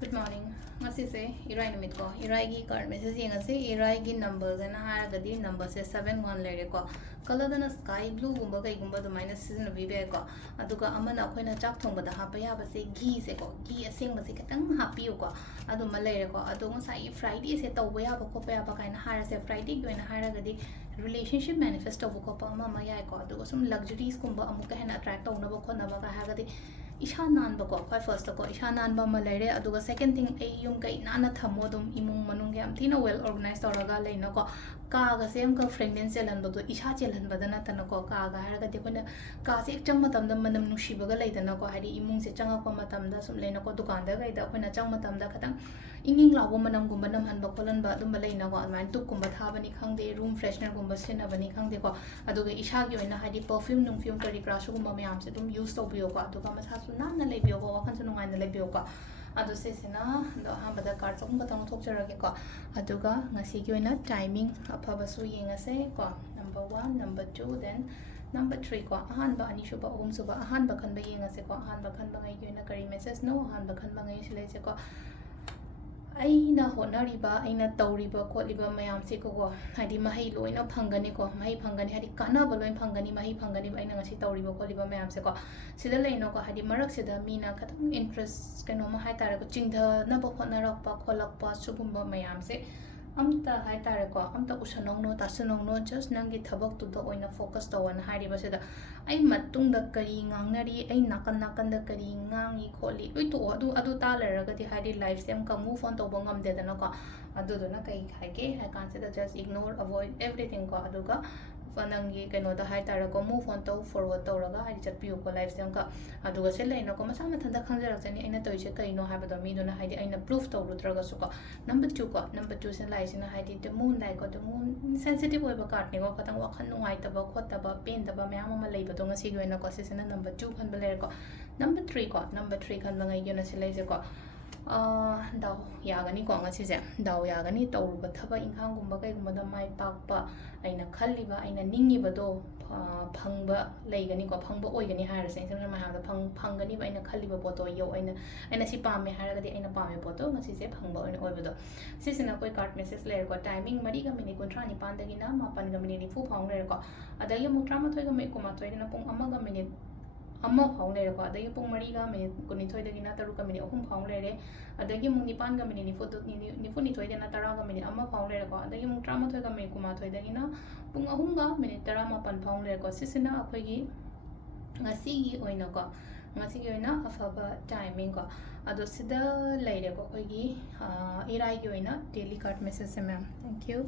Good morning. Ngasise irai numit ko. Irai gi card message yengase irai gi numbers and haragadi number se 71 lere ko. Color sky blue gumba kai gumba the minus season of vibe ko. Aduga amana koina chak thong bada hapa ya ba se ghee se ko. Ghee asing ba se katang happy ko. Adu malere ko. Adu ngasai Friday se taw ya ba ko pa ya ba kaina hara se Friday ko na haragadi relationship manifest of ko pa mama ya ko. Adu sum luxuries kumba amuka hen attract na ba ko na ba ka haragadi isha nan ba ko khoi first ko isha nan ba ma leire aduga second thing ai yum kai nana thamo dum imung manung yam thina well organized toraga leina ko ka ga sem ka fragrance chelan ba do isha chelan ba dana tan ko ka ga har ga de kona ka se chang matam da manam nushi ba ga leidana ko hari imung se changa ko matam da sum leina ko dukan da ga da kona chang matam da khatang inging lawo manam gum banam han ba kolan ba dum ba leina ko alman tuk kum ba tha bani khang de room freshener gum ba sena bani khang de ko aduga isha gi oina hari perfume nung fume kari crash gum ba mayam se dum use to biyo ko aduga masa su na na le biyo ko wakhan su nungai na le biyo ko adu se sena do ha bada card chong ba tang thok chara ge ko aduga ngasi gi oina timing Afaba su yenga se ko number 1 number 2 then number 3 ko ahan ba ani shuba om suba ahan ba khan ba yenga se ko ahan ba khan ba ngai gi oina kari message no ahan ba khan ba ngai sile se ko aina honariba aina tauriba kholiba mayam se ko hadi mahai loina phangani ko mahai phangani hadi kana ba loin phangani mahai phangani aina ngasi tauriba kholiba mayam se ko sida leino ko hadi marak sida mina khatam interest kano ma hai tare ko chingtha na ba khona rak pa kholak pa sugumba mayam se amta hai tare ko amta usanong no tasanong no just nangi thabak tu da oina focus to wan hari ba sida ai matung da kari ngangnari ai nakan nakan da kari ngangi kholi loi to adu ta leraga di hari life sem ka move on to bangam de da na ko adu do na kai khai ke hai kan se da just ignore avoid everything ko adu ga fanangi kano da hai tare ko move on to forward to raga hari chat piu ko life sem ka adu ga se leina ko masa ma thanda khangjarak chani aina toise kai no ha ba do mi do na hai di aina proof to rutraga su ko number 2 ko number 2 se lai sina hai di the moon lai ko the moon sensitive oi ba card ni ko katang wakhan nungai ta ba khot ta ba pen ta ba mayam ma lai ba do ngasi go na ko se sina number 2 khan ba le ko number 3 ko number 3 khan ba ngai yo na se lai se ko daw yagani ko ngasi se daw yagani tawruba thaba inkhang gumba kai gumba da mai pakpa aina khalliba aina ningi ba do phangba leigani ko phangba oigani haira se sem ma ha da phangani ba aina khalliba poto yo aina si pame haira ga di aina pame poto ngasi se phangba oina oiba do sisina koi card message le ko timing mari ga mini kontra ni pan da gi na ma pan ga mini ni fu phang le ko adagi mutra ma thoi ga me ko ma thoi na pung ama ga mini amma phang le ko adagi pung mari ga me ko ni thoi da gi na taru ka mini ahum phang le re adagi mung ni pan ga mini ni fu ni fu ni thoi da na tara ga mini amma phang le ko adagi mung tra ma thoi ga me ko ma thoi da gi na pung ahum ga mini tara ma pan phang le ko sisina akhoi gi ngasi gi oina ko ngasi gi oina Afaba timing ko ado sida leire ko akhoi gi irai gi oina daily card message se ma'am thank you